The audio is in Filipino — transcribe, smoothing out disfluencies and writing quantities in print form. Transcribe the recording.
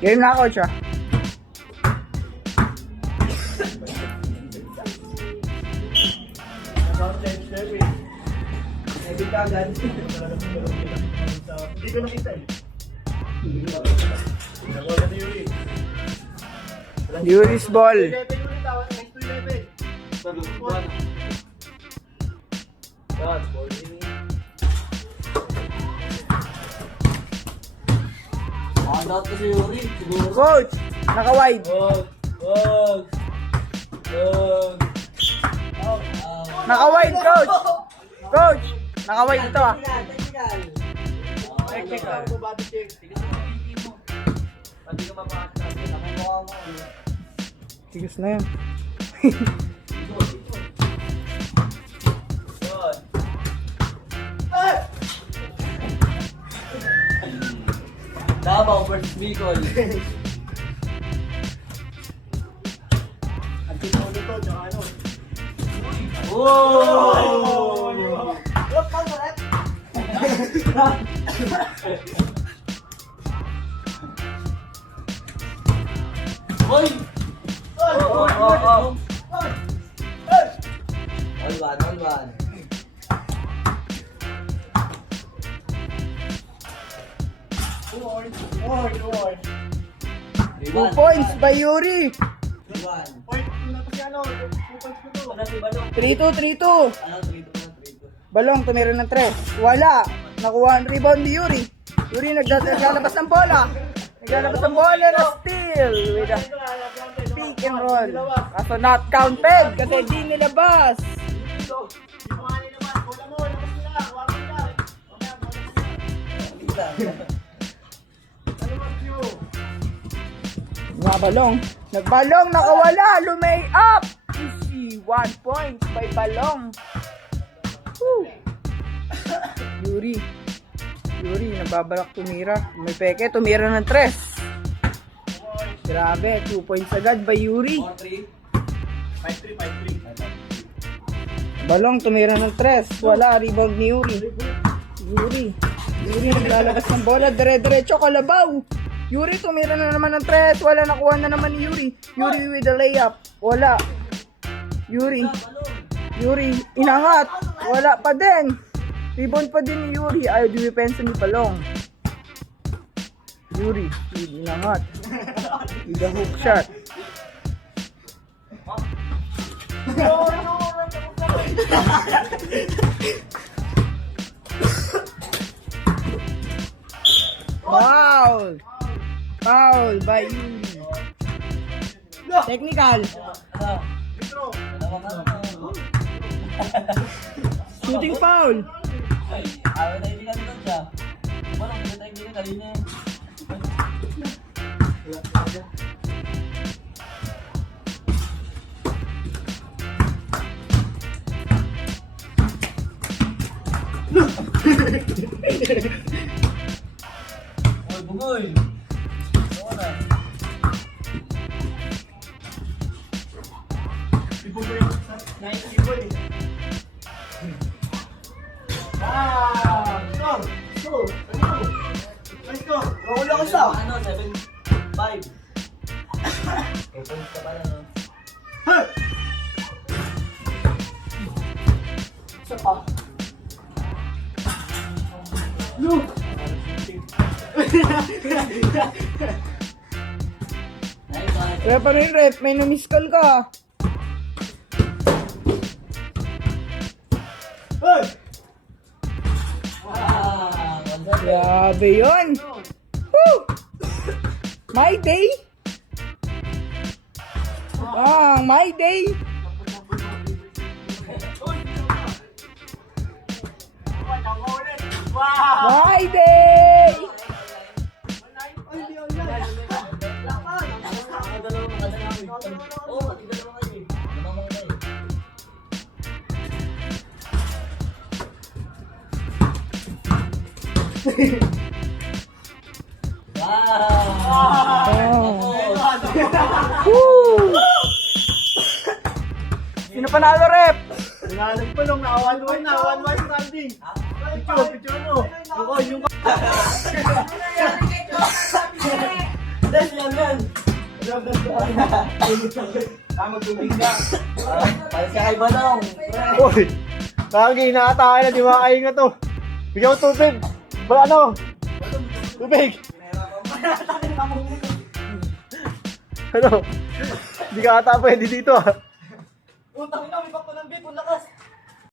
Game na, coach, ah. Hindi ko nakita eh. Yuri's ball. 11 ulit ah, next to 11. God, bowling. Handout ko si Yuri, siguro. Coach, naka-wide. Wag. Naka-wide, coach. Coach, naka-wide ito, ah. Technical. Body check. Pati ka mapakasal. Ang mukha mo. Tigas na yan. God. Davao versus Bicol. Antipolo to, tsaka ano. Oh! Hoy! Oh. All one. Oy. 2 points by Yuri. Point, na kasi ano, 2 points ko to. Ano si Balong? 3-2. Ano, 3-2. Balong, tumira ng 3. Wala. Nakuha ang rebound ni Yuri. Yuri naglalabas ng bola. Naglalabas ng bola na steal. With a pick and roll. Kaso not counted kasi di nilabas. Mga balong. Nagbalong, nakawala. Lumay up. Easy. 1 point by Balong. Woo. Yuri, nababalak tumira. May peke, tumira ng 3. Grabe, 2 points agad by Yuri. 5-3. Balong, tumira ng 3. Wala, rebound ni Yuri. Yuri naglalabas ng bola, dire-diretso, kalabaw. Yuri, tumira na naman ng 3. Wala, nakuha na naman ni Yuri. Yuri with the layup. Wala. Yuri, inangat. Wala pa din. Rebound pa din ni Yuri. Ayaw dumipensa ni Balong. Yuri, inangat. With a hook shot. Foul by Yuri. Technical. Shooting foul. Awal tayo bilang ito siya. Walang kita tayo bilang kanina. Oy, bungoy. Ano na? Ibo ko yung 90 ibo eh. Let's go. Wala ko sa. Ano, 7-5. Points ka pala, no? Isa pa. Look! Rep, ano yung rep? May na-miss call ka. Grabe yun. Woo! My day. My day. My day. Woo! Sino panalo, rep? Nanalo pa nung na-1-1 na. 1-1 standing. Picture mo. Yung Tama tubig ka. Para siya kay Balong. Uy! Lagi inaatake na di makaingat to. Bigyan mo tubig. Ba ano? Tubig! Ano? Hindi ka ata pwede dito ah. Utang na, may bakto ng beef, lakas.